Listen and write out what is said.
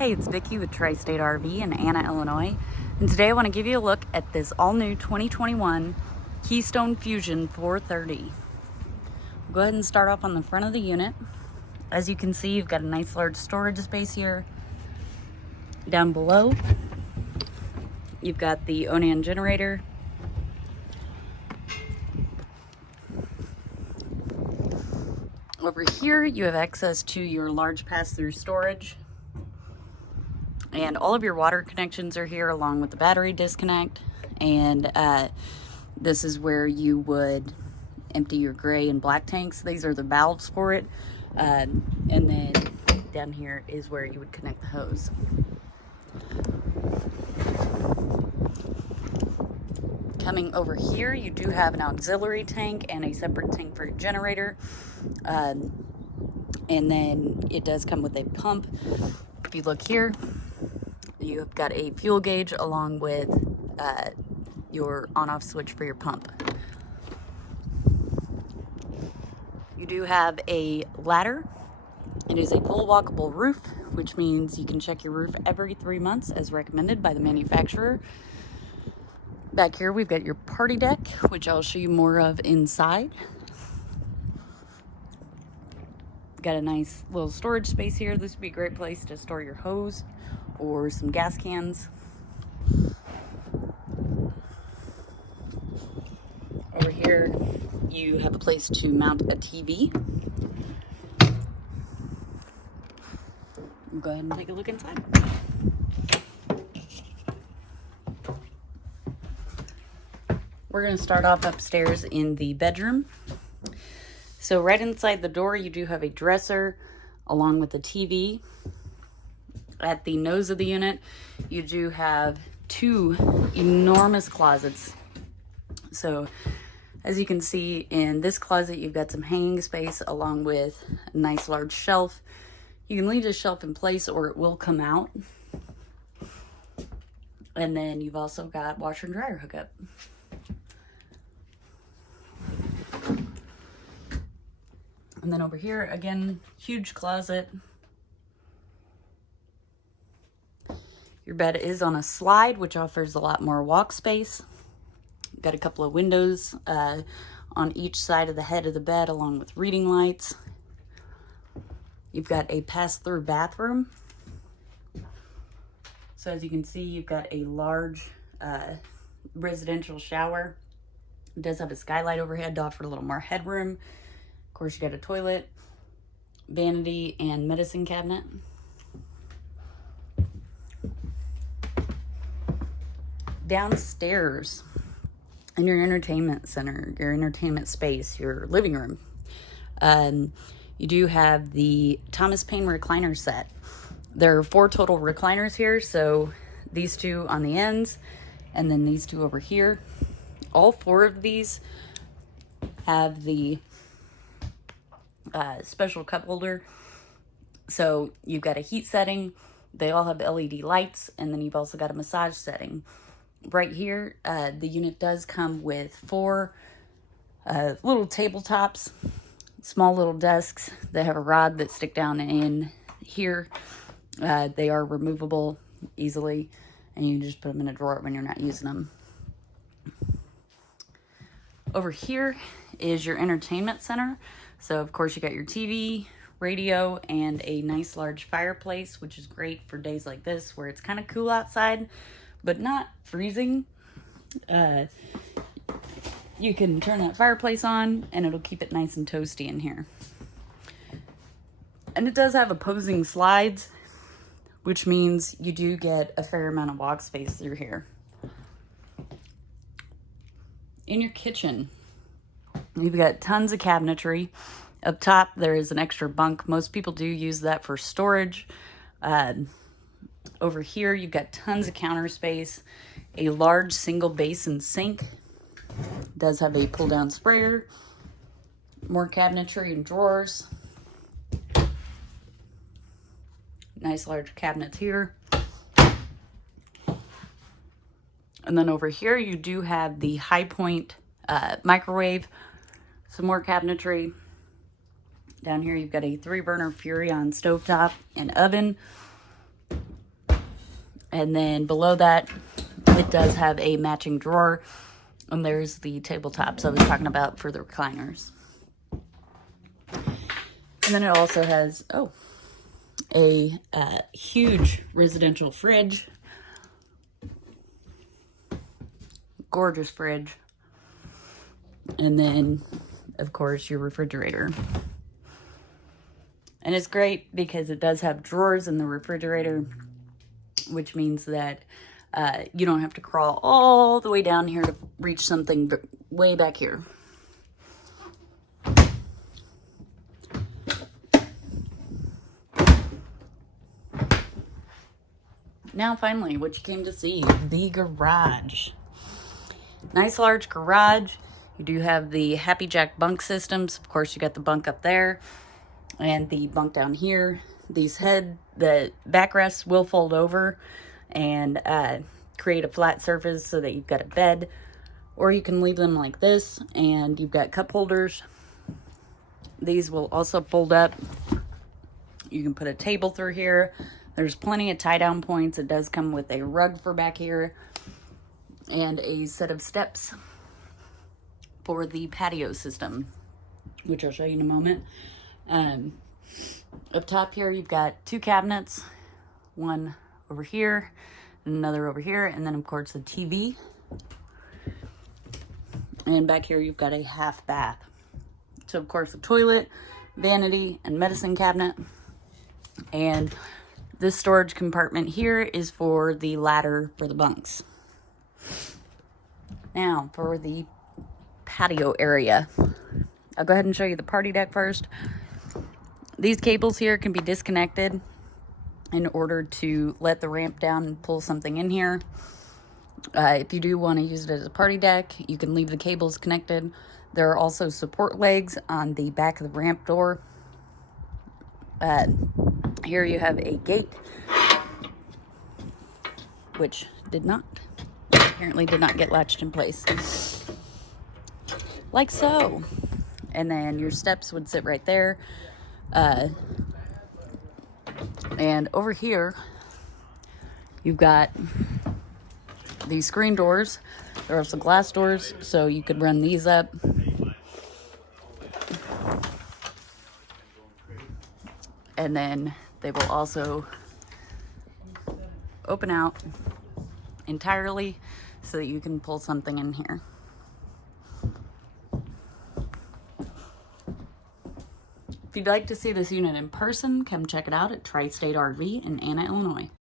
Hey, it's Vicki with Tri-State RV in Anna, Illinois, and today I want to give you a look at this all-new 2021 Keystone Fuzion 430. We'll go ahead and start off on the front of the unit. As you can see, you've got a nice large storage space here. Down below, you've got the Onan generator. Over here, you have access to your large pass-through storage. And all of your water connections are here along with the battery disconnect. And this is where you would empty your gray and black tanks. These are the valves for it. And then down here is where you would connect the hose. Coming over here, you do have an auxiliary tank and a separate tank for your generator. And then it does come with a pump. If you look here, you've got a fuel gauge along with your on-off switch for your pump. You do have a ladder. It is a full walkable roof, which means you can check your roof every 3 months as recommended by the manufacturer. Back here we've got your party deck, which I'll show you more of inside. Got a nice little storage space here. This would be a great place to store your hose or some gas cans. Over here you have a place to mount a TV. We'll go ahead and take a look inside. We're going to start off upstairs in the bedroom. So right inside the door you do have a dresser along with a TV. At the nose of the unit you do have two enormous closets. So as you can see in this closet you've got some hanging space along with a nice large shelf. You can leave this shelf in place or it will come out. And then you've also got washer and dryer hookup. And then over here, again, huge closet. Your bed is on a slide, which offers a lot more walk space. Got a couple of windows on each side of the head of the bed, along with reading lights. You've got a pass-through bathroom. So as you can see, you've got a large residential shower. It does have a skylight overhead to offer a little more headroom. Of course, you got a toilet, vanity, and medicine cabinet. Downstairs in your entertainment center, your entertainment space, your living room, you do have the Thomas Paine recliner set. There are 4 total recliners here, so these 2 on the ends and then these 2 over here. All 4 of these have the special cup holder. So you've got a heat setting, they all have LED lights, and then you've also got a massage setting. Right here, the unit does come with 4 little tabletops, small little desks that have a rod that stick down in here. They are removable easily, and you can just put them in a drawer when you're not using them. Over here is your entertainment center. So of course you got your TV, radio, and a nice large fireplace, which is great for days like this where it's kind of cool outside, but not freezing. You can turn that fireplace on and it'll keep it nice and toasty in here. And it does have opposing slides, which means you do get a fair amount of walk space through here. In your kitchen, you've got tons of cabinetry. Up top, there is an extra bunk. Most people do use that for storage. Over here, you've got tons of counter space. A large single basin sink. It does have a pull-down sprayer. More cabinetry and drawers. Nice large cabinets here. And then over here, you do have the High Point microwave. Some more cabinetry. Down here, you've got a 3-burner Furrion stovetop and oven. And then below that, it does have a matching drawer. And there's the tabletops I was talking about for the recliners. And then it also has, a huge residential fridge. Gorgeous fridge. And then, of course, your refrigerator. And it's great because it does have drawers in the refrigerator, which means that you don't have to crawl all the way down here to reach something way back here. Now, finally, what you came to see, the garage. Nice large garage. You do have the Happy Jack bunk systems. Of course, you got the bunk up there and the bunk down here. The backrests will fold over and create a flat surface so that you've got a bed, or you can leave them like this and you've got cup holders. These will also fold up. You can put a table through here. There's plenty of tie down points. It does come with a rug for back here and a set of steps for the patio system, which I'll show you in a moment. Up top here, you've got two cabinets, one over here, another over here, and then of course the TV. And back here, you've got a half bath. So of course the toilet, vanity, and medicine cabinet. And this storage compartment here is for the ladder for the bunks. Now for the patio area, I'll go ahead and show you the party deck first. These cables here can be disconnected in order to let the ramp down and pull something in here. If you do want to use it as a party deck, you can leave the cables connected. There are also support legs on the back of the ramp door. Here you have a gate, which apparently did not get latched in place. Like so. And then your steps would sit right there. And over here, you've got these screen doors. There are some glass doors, so you could run these up. And then they will also open out entirely so that you can pull something in here. If you'd like to see this unit in person, come check it out at Tri-State RV in Anna, Illinois.